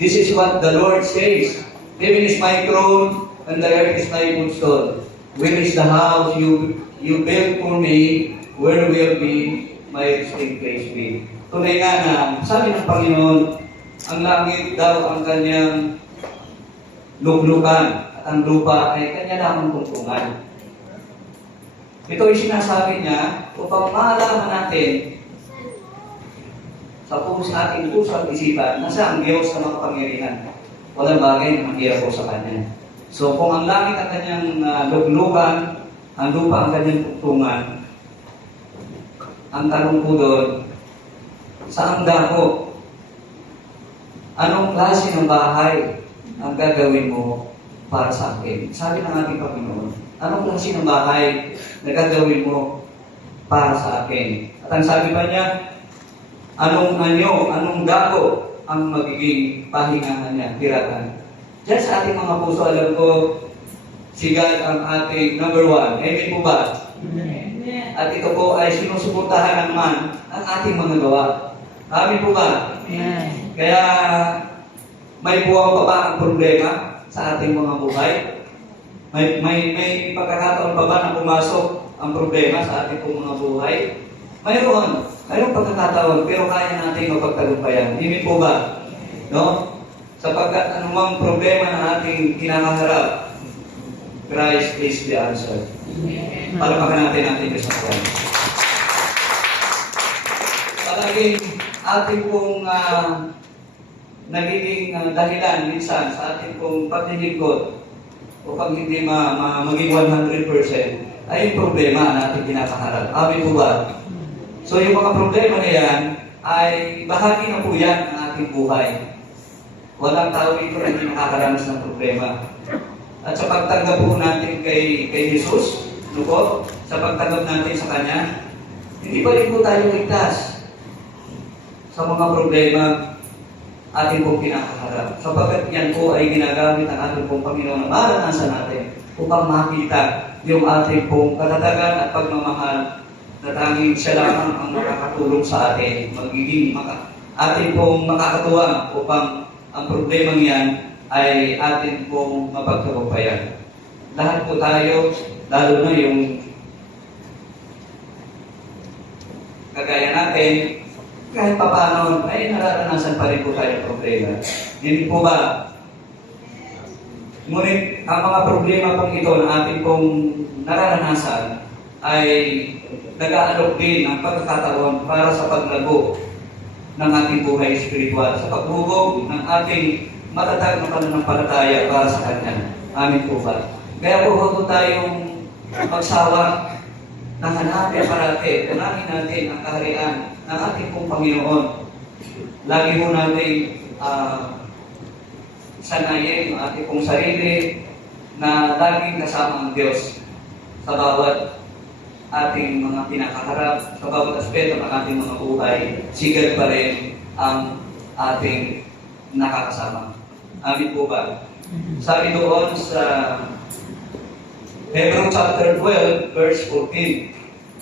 This is what the Lord says. Heaven is my throne, and the earth is my footstool. Where is the house you built for me? Where will be my resting place be? Tunay nga na, sabi ng Panginoon, ang langit daw ang kanyang luklukan at ang lupa ay kanya lamang tungtungan. Ito ay sinasabi niya upang maalaman natin sa ating puso at isipan na siya ang Diyos na makapangyarihan. Walang bagay na mahirap po sa Kanya. So kung ang langit ang kanyang luklukan, ang lupa ang kanyang tungtungan, ang tanong po doon, saan dako? Anong klase ng bahay ang gagawin mo para sa akin? Sabi ng ating Panginoon, anong klase ng bahay na gagawin mo para sa akin? At ang sabi pa niya, anong dako ang magiging pahingahan niya, tirahan. Diyan sa ating mga puso, alam ko, si God ang ating number one. Amen po ba? Amen. At ito po ay sinusuportahan naman ang ating mga gawa. Amen po ba? Amen. Kaya may buwang pa ba ang problema sa ating mga buhay? May pagkakataon pa ba na pumasok ang problema sa ating mga buhay? Mayroon pagkakataon, pero kaya natin mapagtagumpayan. Hindi po ba? No? Sapagkat anumang problema na ating kinakaharap, Christ is the answer. Palamakan natin ating Diyos na po. Palaging ating pong nagiging dahilan minsan sa ating pong paglilingkod upang hindi maging 100% ay yung problema na ating kinakaharap. Amin po ba? So yung mga problema na yan ay bahagi na po yan ng ating buhay. Walang tao dito na hindi nakakaranas ng problema. At sa pagtanggap po natin kay Jesus, no po, sa pagtanggap natin sa Kanya, hindi pa rin po tayo ligtas sa mga problema ating pong kinakaharap. Sapagkat yan po ay ginagamit ng ating pong Panginoon na maranasan natin upang makita yung ating pong katatagan at pagmamahal na tanging siya lamang ang makakatulong sa atin, magiging atin pong makakatuwa upang ang problema niyan ay atin pong mapagtagumpayan. Lahat po tayo, lalo na yung kagaya natin, kahit paano ay nararanasan pa rin po tayo ng problema. Hindi po ba? Ngunit ang mga problema pong ito na atin pong nararanasan ay nag-aalok din ng pagkakataon para sa paglago ng ating buhay espiritual, sa paghubog ng ating matatag na pananampalataya para sa Kanya. Amin po ba? Kaya po huwag tayong magsawa na hanapin parati, unahin natin ang kaharian ng ating pong Panginoon. Lagi po natin sanayin ang ating pong sarili na laging kasama ang Diyos sa bawat ating mga pinakaharap, sa bawat aspeto ng ating mga buhay, sigad pa rin ang ating nakakasama. Amin po ba? Sabi doon sa Hebrews chapter 12, verse 14.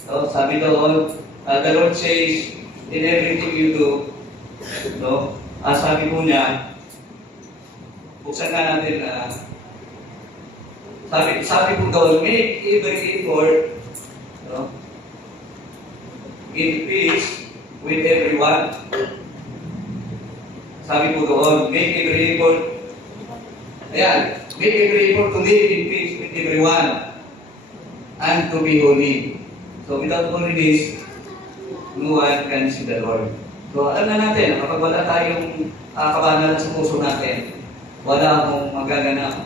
So, sabi doon, the Lord says, in everything you do, no? Sabi po niya, buksan nga natin na, sabi po doon, make every effort, no? In peace with everyone. Sabi po doon, make every effort. Ayan, make every effort to live in peace with everyone and to be holy. So without holiness, no one can see the Lord. So alam na natin, kapag wala tayong kabanalan sa puso natin, wala akong magaganap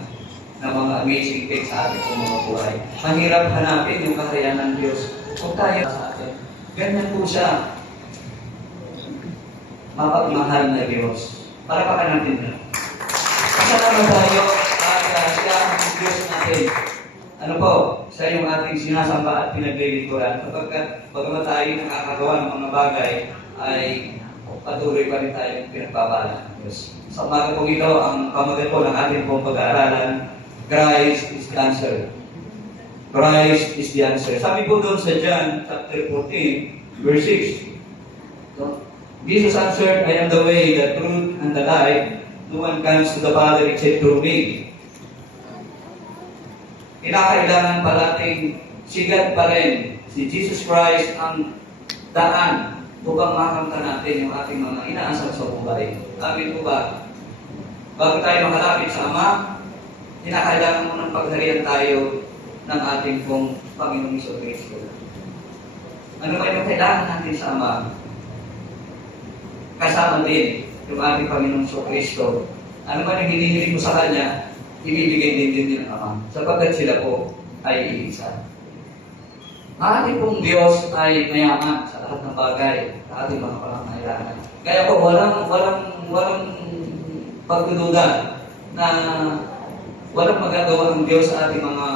na mga amazing things sa ating mga buhay. Mahirap hanapin yung kaharian ng Diyos kung tayo sa atin. Ganyan po siya. Mapagmahal na Diyos. Para pa natin na. Kasalamat tayo at siya ang Diyos natin. Ano po? Siya yung ating sinasamba at pinaglilingkuran. Kapagkat bagamat tayo nakakagawa ng mga bagay, ay patuloy pa rin tayo pinagpapala ng Diyos. Sa umaga po ito, ang pamagat po ng ating pong pag-aaralan, Christ is the answer. Christ is the answer. Sabi po doon sa John chapter 14, verse 6. So, Jesus answered, I am the way, the truth, and the life. No one comes to the Father except through me. Kinakailangan pa nating sigat pa rin si Jesus Christ ang daan upang makamta natin yung ating mga inaasal sa buhay. Amin po ba? Bago tayo makalapit sa Ama, kinakailangan mo ng pagharian tayo ng ating pong Panginoong Kristo. Ano ba yung kailangan natin sa Ama? Kasama din yung ating Panginoong Kristo. Ano ba yung hinihiling mo sa Kanya, ibibigay din ng Ama, sapagkat sila po ay iisa. Ang ating pong Diyos ay mayaman sa lahat ng bagay, sa ating mga pangangailangan. Kaya po walang pagdududa na walang magagawa ng Diyos sa ating mga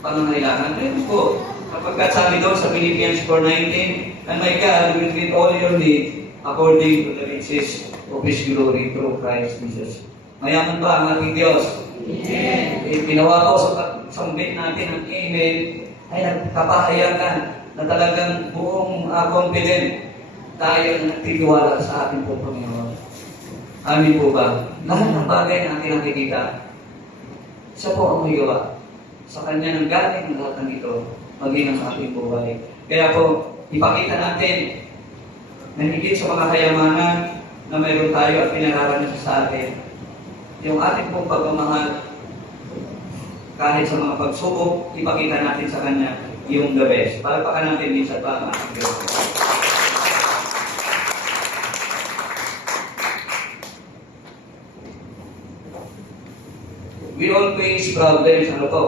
pangangailangan. Ngayon po, kapag sabi doon sa Philippians 4:19, and my God will meet all your needs according to the riches of His glory through Christ Jesus. Mayaman ba ang ating Diyos? Amen. Pinawa ko sa bit natin ang email ay nagkapahayagan na talagang buong confident tayo na nagtitiwala sa ating pong Panginoon. Amin po ba? Lahat ng bagay na ating nakikita, siya po ang may gawa. Sa Kanya nang galing ang lahat ng ito, maging ang ating buhay. Kaya po, ipakita natin na higit sa mga kayamanan na mayroon tayo at pinararanas sa atin, yung ating pong pagmamahal, kahit sa mga pagsubok, ipakita natin sa Kanya yung the best. Palagpakan natin minsan pa ang ating Diyos. We all face problems, ano po?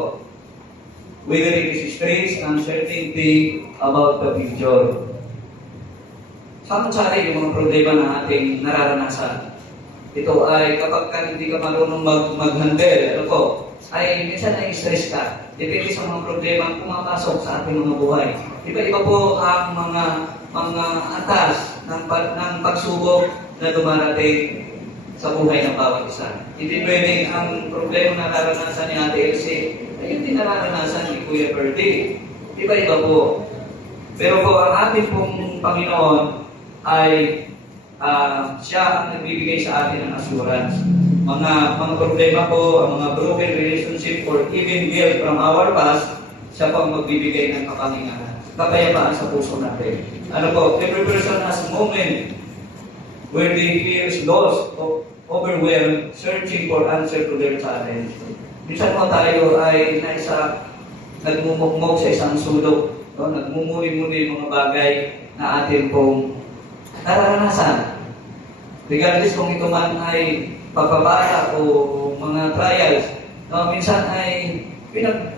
Whether it is stress, uncertainty about the future. Samang-sari yung mga problema na ating nararanasan. Ito ay kapag hindi ka marunong mag-handle, ano po, ay minsan ay stress ka. Depende sa mga problema ang pumapasok sa ating mga buhay. Iba-iba po ang mga atas ng pagsubok na dumarating sa buhay ng bawat isa. Hindi pwedeng ang problema na nararanasan ni Ate Elsie ay hindi nararanasan ni Kuya Bertie. Iba-iba po. Pero po ang ating pong Panginoon ay siya ang nagbibigay sa atin ng assurance. Mga problema po, ang mga broken relationship or even guilt from our past, siya po ang magbibigay ng kapahingahan, kapayapaan sa puso natin. Ano po, every person has a moment where they feel lost or overwhelmed, searching for answer to their challenge. Minsan po tayo ay nagmumukmok sa isang sulok, no? Nagmumuli-muli yung mga bagay na atin pong nararanasan. Regardless kung ito man ay pagpapala o mga trials, no? Minsan ay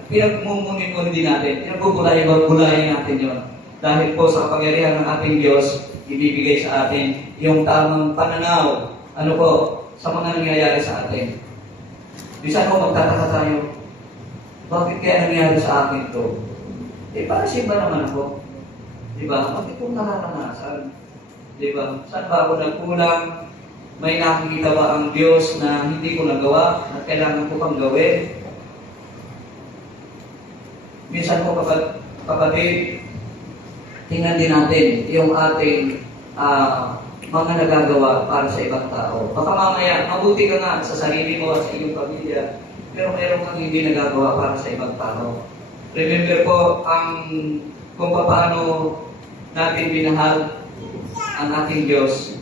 pinagmumuni-muni din natin, pinagbubulayan natin yon. Dahil po sa kapangyarihan ng ating Diyos, ibibigay sa atin yung tamang pananaw, ano po, sa mga nangyayari sa atin. Minsan po magtataka tayo, bakit kaya nangyayari sa akin to? Para simba naman ako. Diba? Bakit kong nararanasan? Diba? Saan ba ako nagkulang? May nakikita ba ang Diyos na hindi ko nagawa at kailangan ko pang gawin? Minsan po kapatid, tingnan din natin yung ating mga nagagawa para sa ibang tao. Baka mamaya, mabuti ka nga sa sarili mo at sa iyong pamilya, pero meron kang hindi nagagawa para sa ibang tao. Remember po kung paano natin minahal ang ating Diyos,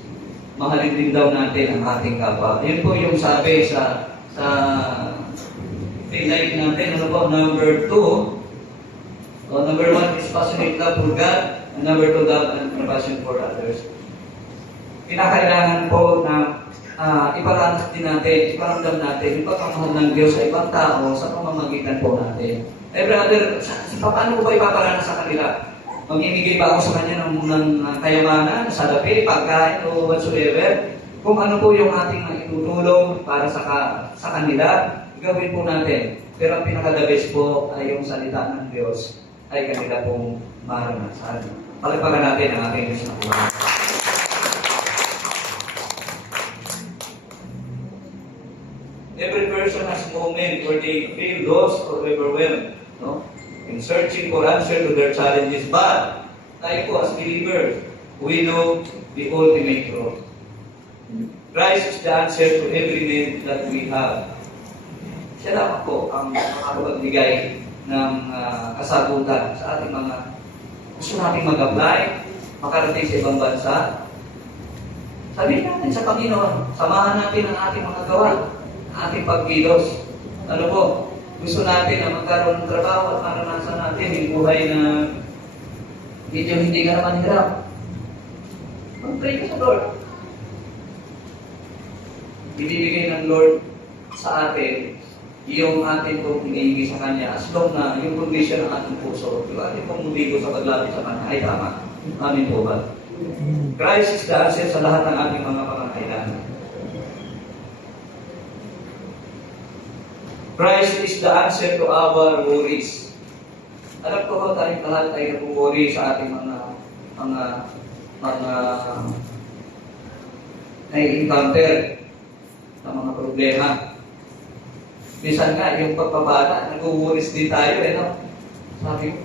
mahalin din daw natin ang ating kapwa. Yun po yung sabi sa life natin. Ano po? Number 2. Number 1 is passionate love for God. And number 2, love and compassion for others. Kinakailangan po na iparanas din natin, iparamdam natin yung pagmamahal ng Diyos sa ibang tao sa pamamagitan po natin. Brother, paano ko ba ipaparanas sa kanila? Magimigay ba ako sa kanya ng kayamanan, salapi, pagkain o whatsoever? Kung ano po yung ating itutulong para sa kanila, gawin po natin. Pero ang pinaka-the best po ay yung salita ng Diyos ay kanila pong maranasan. Palipagan natin ang ating Diyos na buhay. Every person has a moment where they feel lost or overwhelmed, no? In searching for answer to their challenges. But, tayo po as believers, we know the ultimate truth. Christ is the answer to every need that we have. Siya lamang po ang makakapagbigay ng kasagutan sa ating mga gusto nating mag-apply, makarating sa ibang bansa. Sabihin natin sa Panginoon, samahan natin ang ating mga gawa, ang ating pagkilos. Ano po, gusto natin na magkaroon ng trabaho at maranasan natin yung buhay na medyo hindi ka naman hirap. Mag-pray ka sa Lord. Binibigay ng Lord sa atin yung atin pong hinihingi sa Kanya as long na yung condition ng ating puso, yung ating pong muligo sa paglapit sa Kanya ay tama. Amin po ba? Christ is the answer sa lahat ng ating mga pangangailangan. Christ is the answer to our worries. Alam ko ho, tayong lahat ay nag-worry sa ating mga na-encounter na mga problema. Minsan nga, yung pagpapala, nag-worries din tayo, no? Sabi ko,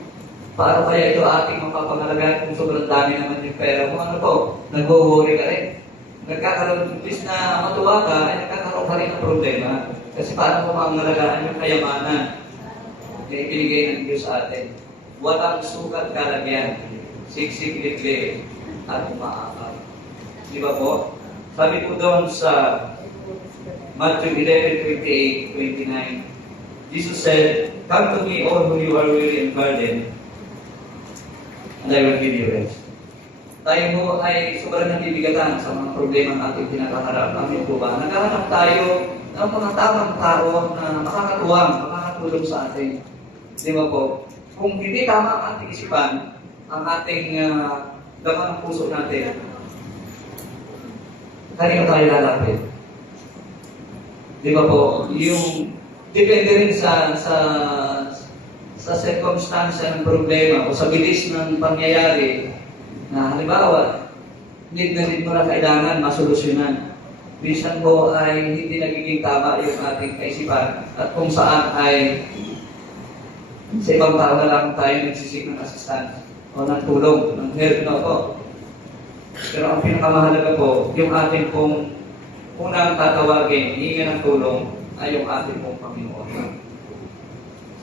paano kaya ito ating mapapangalagaan kung sobrang dami naman yung pera mo? Ano po? Nag-worry ka rin. Nagkakaroon, imbis na matuwa ka, ay nagkakaroon ka rin ng problema. Kasi paano mo mangalagaan yung kayamanan na ibinigay ng Diyos sa atin? Walang sukat kalagyan, siksik, likli, at umaakal. Di ba po? Sabi po doon sa Matthew 11:28-29, Jesus said, "Come to me, all who you are weary and burdened, and I will give you rest." Tayo mo ay sobrang nabibigatan sa mga problema natin pinakaharap. Amin po ba? Naghahanap tayo ng mga tamang tao na makakatuwang, makakatulong sa atin. Di ba po? Kung hindi tama ang ating isipan, ang ating laman ng puso natin, kanino tayo lalapit? Di ba po? Yung depende rin sa circumstansya ng problema o sa bilis ng pangyayari na halimbawa, need mo lang kailangan masolusyonan. Minsan po ay hindi nagiging tama yung ating kaisipan at kung saan ay sa ibang tao na lang tayo nagsisik ng assistance o ng tulong, ng help na po. Pero ang pinakamahalaga po, yung ating pong unang tatawagin, hihinga ng tulong ay yung ating pong Panginoon.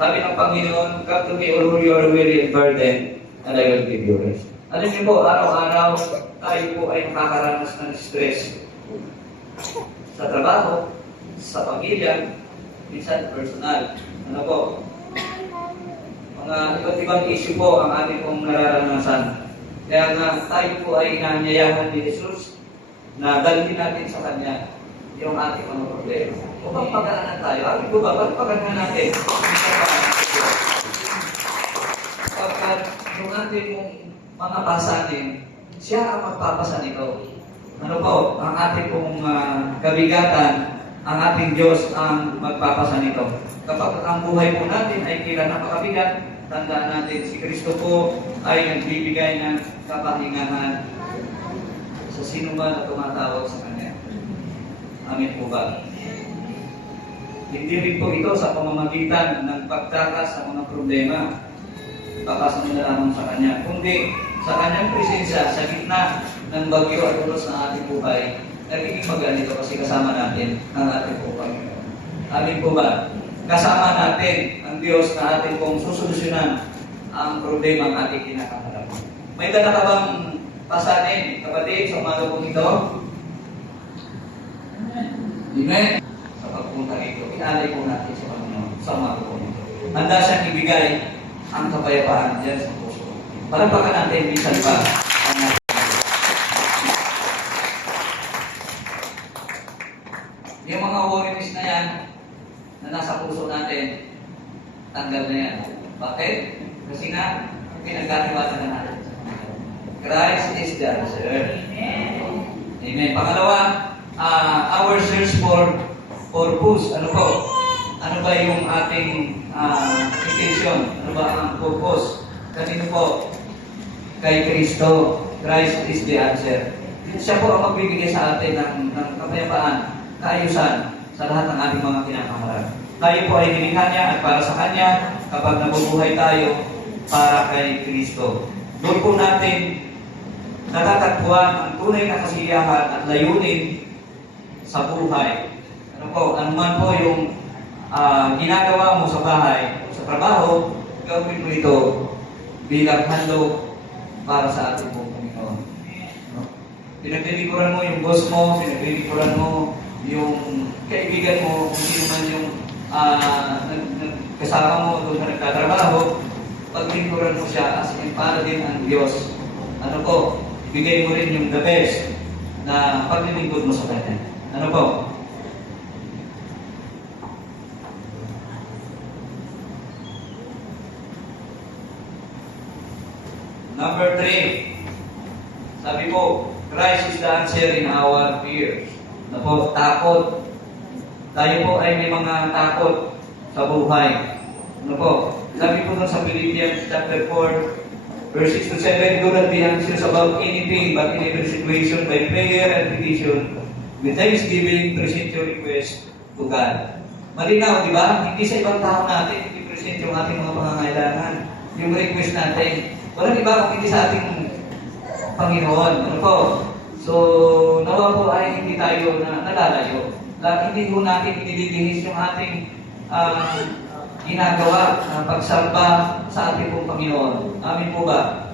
Sabi ng Panginoon, "Come to me, all who you are weary and burdened, and I will give you rest." Alam niyo po, araw-araw tayo po ay nakakaranas ng stress sa trabaho, sa pamilya, minsan personal. Ano po? Mga iba't ibang issue po ang ating pong nararanasan. Kaya nga tayo po ay inanyayahan ni Jesus na dalhin natin sa Kanya yung ating mga problema. O pagpagaanan tayo. Amin po ba? Pagpagaanan natin. Pagkat yung ating mga pasanin, siya ang magpapasa nito. Ano po? Ang ating pong kabigatan, ang ating Diyos ang magpapasa nito. Kapag ang buhay po natin ay tila napakabigat, tandaan natin, si Kristo po ay nagbibigay ng kapahingahan sa sino man na tumatawag sa Kanya. Amin po ba? Hindi rin po ito sa pamamagitan ng pagtakas sa mga problema. Pakasan mo na lamang sa Kanya. Kundi sa Kanyang presensya, sa gitna ng bagyo at ulos ng ating buhay, nagiging maganito kasi kasama natin ang ating Panginoon. Amin po ba? Kasama natin ang Diyos na ating pong susolusyonan ang problema ang ating kinakaharap. May dala ka bang pasanin, kapatid, sa umaga pong ito? Amen? Sa pagpunta ito, inalay po natin sa Panginoon sa umaga pong ito. Handa siyang ibigay ang kapayapaan dyan sa puso. Palampakan natin, minsan pa ang natin. Yung mga worries na yan, na nasa puso natin, tanggal na yan. Bakit? Kasi nga, pinagkatiwala na natin. Christ is the answer. Amen. Pangalawa, our search for purpose. Ano po? Ano ba yung ating intention? Ano ba ang purpose? Kanino po? Kay Kristo. Christ is the answer. Siya po ang magbibigay sa atin ng kapayapaan, kaayusan sa lahat ng ating mga kinakaharap. Tayo po ay nilikha niya at para sa Kanya kapag nabubuhay tayo para kay Kristo. Doon po natin natatagpuan ang tunay na kasiyahan at layunin sa buhay. Ano po, anuman po yung ginagawa mo sa bahay, sa trabaho, gawin mo ito bilang handog para sa ating pong Panginoon. No? Pinaglilikuran mo yung boss mo, pinaglilikuran mo yung kaibigan mo, kung sino man yung kasama mo doon na nagtatrabaho, paglingkuran mo siya as in para din ang Diyos. Ano po, ibigay mo rin yung the best na paglilingkod mo sa Kanya. Ano po? Number 3, sabi po, Christ is the answer in our fears. Ano po, takot. Tayo po ay may mga takot sa buhay. Ano po, sabi po sa Philippians chapter 4, verse 6 to 7, do not be anxious about anything, but in every situation, by prayer and petition, with thanksgiving, present your request to God. Malinaw, di ba? Hindi sa ibang tao natin, hindi present yung ating mga pangangailangan, yung request natin. Walang iba kung hindi sa ating Panginoon. Ano po? So, nawa po ay hindi tayo nalalayo. Hindi po natin inililihis yung ating ginagawa na pagsamba sa ating pong Panginoon. Amin po ba?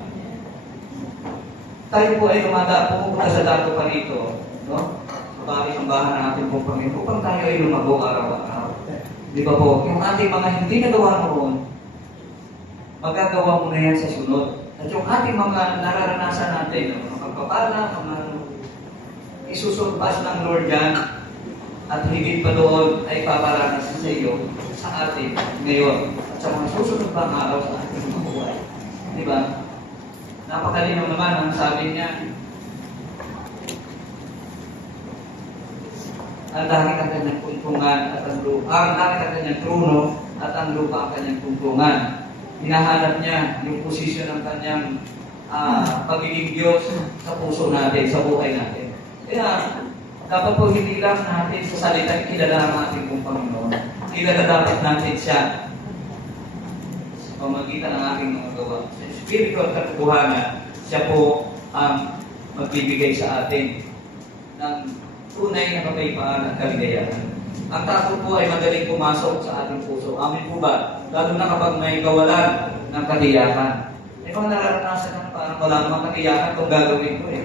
Tayo po ay pumunta sa dato pa rito, no? Sa bahay-sambahan ng ating pong Panginoon, upang tayo ay lumago araw-araw. Di ba po? Yung ating mga hindi nagawa noon, magagawa mo na yan sa sunod. At yung ating mga nararanasan natin, mga pagpapala, mga isusurpas ng Lord yan, at higit pa doon ay paparanasan sa iyo, sa atin ngayon, at sa mga susunod pang araw sa ating mga buhay. Di ba? Napakalinaw naman ang sabi niya, ang langit ang kanyang tungtungan at ang lupa, ang langit ang kanyang trono at ang lupa ang kanyang tungtungan. Hinahanap niya yung posisyon ng kanyang pagiging Diyos sa puso natin, sa buhay natin. Kaya, dapat po hindi lang natin sa salita kilala ang ating pong Panginoon. Kilala dapat natin siya sa pamagitan ng ating mga gawa. Sa spiritual katotohanan, siya po ang magbibigay sa atin ng tunay na kapayapaan at kaligayahan. Ang takot po ay madaling pumasok sa ating puso. Amin po ba? Lalo na kapag may kawalan ng katiyakan. May mga nararanasan na parang wala namang katiyakan itong gagawin ko eh.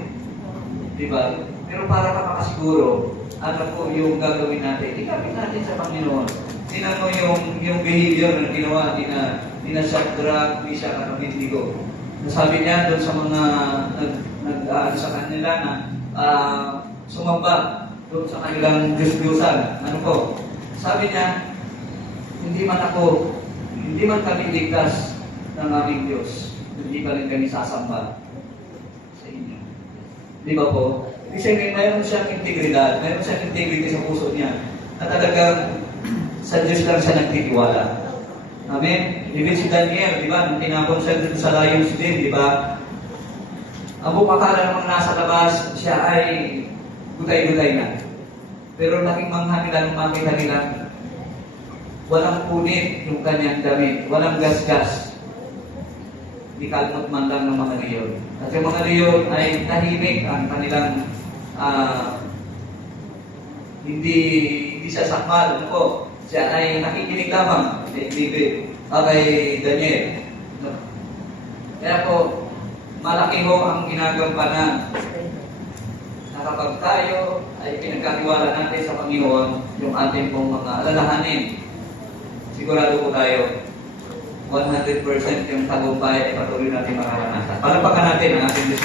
Diba? Pero para ka makasiguro, ano po yung gagawin natin? Ikapit natin sa Panginoon. Tinan mo yung behavior na ginawa ni na Shadrach, Meshach at Abednego. Nasabi niya doon sa mga sa kanila na sumamba doon sa kanilang Diyos-Diyosan. Ano po? Sabi niya, hindi man kami ligtas ng aming Diyos. Hindi pa rin kami sasamba sa inyo. Di ba po? Ibig sabihin, mayroon siyang integridad, mayroon siyang integrity sa puso niya, na talagang sa Diyos lang siya nagtitiwala. Amen? Even si Daniel, di ba, nung tinapon siya dito sa lions din, di ba? Ang bukakala namang nasa labas, siya ay gutay-gutay na. Pero laking mangha nila nung makita nila, walang punit yung kanyang damit, walang gasgas. Di kalmot man lang ng mga leon. At yung mga leon ay tahimik ang kanilang hindi siya sakmal. Ano po? Siya ay nakikinig lamang kay Daniel. Kaya po, malaki ho ang ginagampanan na kapag tayo ay pinagkatiwala natin sa Panginoon yung ating pong mga alalahanin, sigurado po tayo 100% yung tagumpay ay patuloy natin mararanasan. Palapakan natin ang ating Diyos.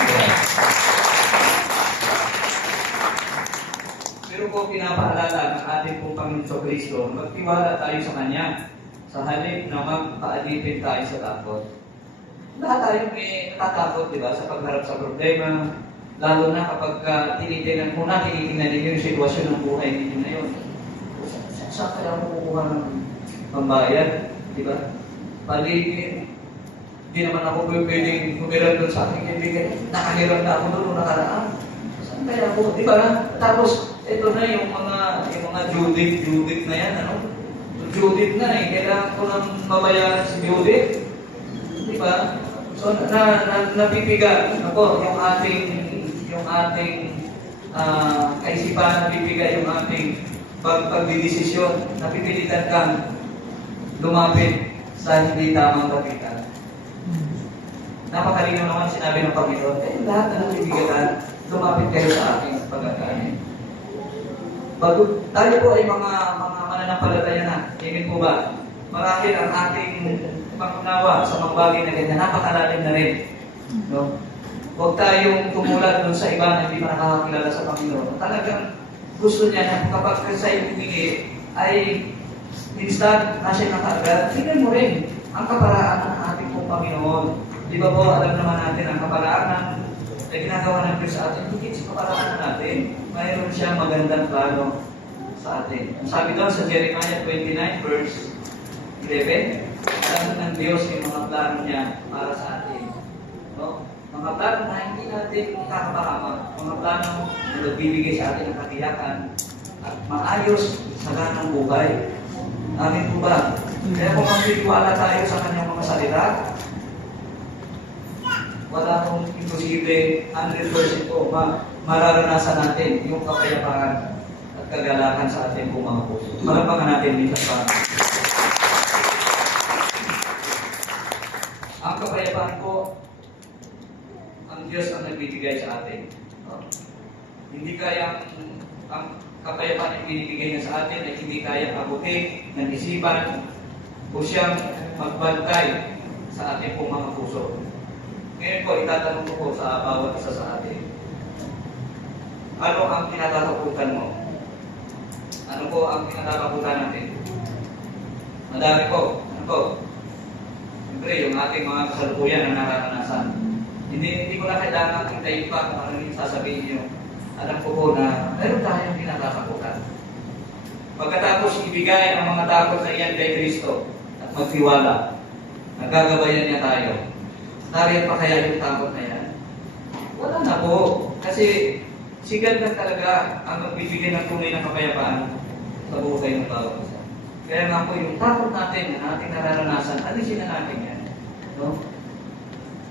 Pero po pinapaalala ng ating pong Panginoon sa Kristo, magtiwala tayo sa Kanya sa halip na magpaalipin tayo sa takot. Lahat tayo may natatakot, di ba, sa pagharap sa problema, lalo na kapag tinitingnan ninyo yung sitwasyon ng buhay ninyo ngayon. Saan kaya ako kukuha ng pambayad? Di ba? Paligid. Hindi naman ako pwedeng humiram doon sa aking kaibigan. Nakahiram na ako doon nung nakaraan. Saan kaya ako? Di ba? Tapos, ito na yung mga Judith na yan, ano? Judith na eh. Kailangan ko lang mabayaran si Judith. Di ba? So, napipigat. Ako, yung ating kaisipan na bibigay yung ating pagdidesisyon, napipilitan kang lumapit sa hindi tamang kapitan. Napakalinaw naman sinabi ng Panginoon, eh lahat na nabibigatan, lumapit kayo sa aking pagkakain. Bago tayo po ay mga mananampalataya na, tingin po ba, marahil ang ating pangunawa sa mga bagay na ganyan, napakalalim na rin. No? Huwag tayong tumulad dun sa iba na hindi pa nakakakilala sa Panginoon. Talagang gusto niya na kapag sa iyo humingi, ay instant na siya nakaagad, tingnan mo rin ang kaparaan ng ating pong Panginoon. Di ba po, alam naman natin ang kaparaan na ginagawa ng Diyos sa atin, higit sa kaparaan natin, mayroon siyang magandang plano sa atin. Ang sabi doon sa Jeremiah 29 verse 11, alam ng Diyos yung mga plano niya para sa atin. No? Mga plano na hindi natin makakapahama, mga plano na nagbibigay sa atin ng katiyakan at maayos sa ganang buhay. Amin po ba? Kaya kung magtitiwala tayo sa kanyang mga salita, wala akong imposible, 100% po, mararanasan natin yung kapayapaan at kagalakan sa ating pong mga puso. Malapakan natin minsan pa. Ang kapayapaan po, ang Diyos ang nagbibigay sa atin. Hindi kaya ang kapayapaan na binibigay niya sa atin ay hindi kaya abutin ng isipan o siyang magbantay sa ating pong mga puso. Ngayon po, itatanong ko po sa bawat isa sa atin. Ano ang kinatatakutan mo? Ano po ang kinatatakutan natin? Madami po. Ano po? Siyempre, yung ating mga kasalukuyan na nararanasan. Hindi ko na kailangan hintayin pa kung ano yung sasabihin niyo. Alam ko po na meron tayong kinatatakutan. Pagkatapos ibigay ang mga takot na iyan kay Kristo at magtiwala, nagagabayan niya tayo. Nariyan pa kaya yung takot na yan? Wala na po. Kasi si God na talaga ang magbibigay ng tunay na kapayapaan sa buhay ng bawat isa. Kaya nga po yung takot natin na ating nararanasan, alisin na natin yan. No?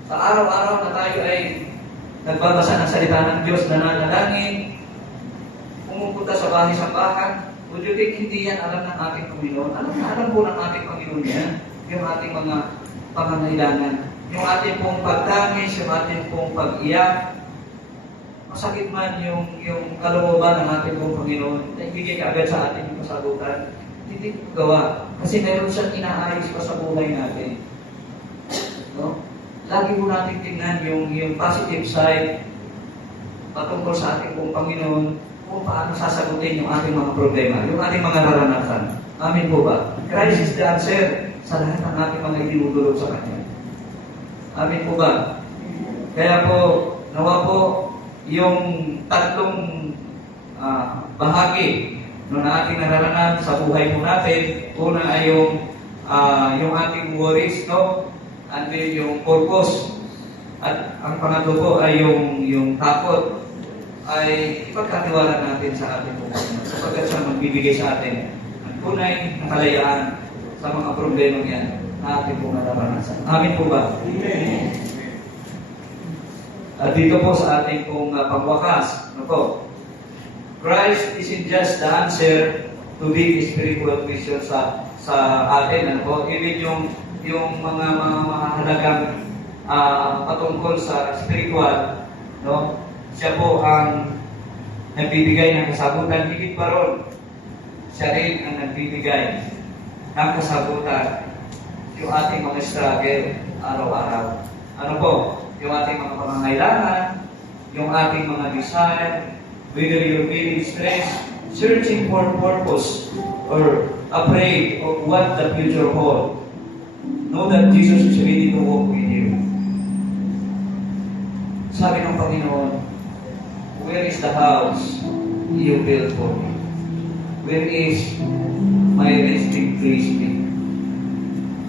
Sa araw-araw na tayo ay nagbabasa ng salita ng Diyos, nananalangin, pumupunta sa bahay-sambahan, would you think hindi yan alam ng ating Panginoon? Alam po ng ating Panginoon yan, yung ating mga pangangailangan. Yung ating pong pagtangis, yung ating pong pag-iyak, masakit man yung kalooban ng ating pong Panginoon, ibigay agad sa ating yung kasagutan, hindi ko gawa. Kasi meron siyang inaayos pa sa buhay natin. No? Lagi po natin tingnan yung positive side patungkol sa ating pong Panginoon kung paano sasagutin yung ating mga problema, yung ating mga naranasan. Amin po ba? Christ is the answer sa lahat ng ating mga idinudulog sa Kanya. Amin po ba? Kaya po, nawa po, yung tatlong bahagi ng ating naranasan sa buhay po natin, una ay yung ating worries, no? And then yung purpose. At ang pangatlo po ay yung takot, ay ipagkatiwala natin sa ating Panginoon sapagkat siya magbibigay sa atin ang tunay na kalayaan sa mga problema yan na ating pong naranasan. Amin po ba? Amen. At dito po sa ating pong pangwakas, ano po? Christ isn't just the answer to big spiritual questions sa atin, ano po? Even yung mga mahalagang patungkol sa spiritual, no? Siya po ang nagbibigay ng kasagutan. Higit pa ron, siya rin ang nagbibigay ng kasagutan yung ating mga struggle araw-araw. Ano po? Yung ating mga pangangailangan, yung ating mga desire, whether you're feeling stressed, searching for purpose, or afraid of what the future holds. Know that Jesus is ready to walk with you. Sabi ng Panginoon, where is the house you built for me? Where is my resting place be?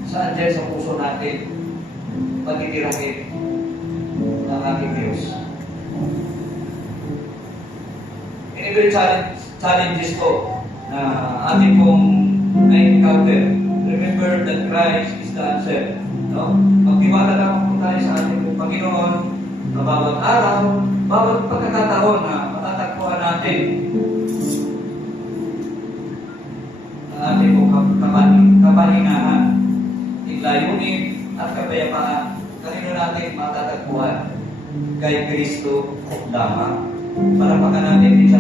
Saan dyan sa puso natin pagtitirahin ng ating Diyos? In every challenges po na ating pong na-encounter, remember that Christ is the answer. No? Magtiwala lang po tayo sa ating Panginoon na bawat araw, bawat pagkakataon na matatagpuan natin ang ating kapahingahan, layunin at kapayapaan, kanino natin matatagpuan? Kay Kristo lamang. Para natin sa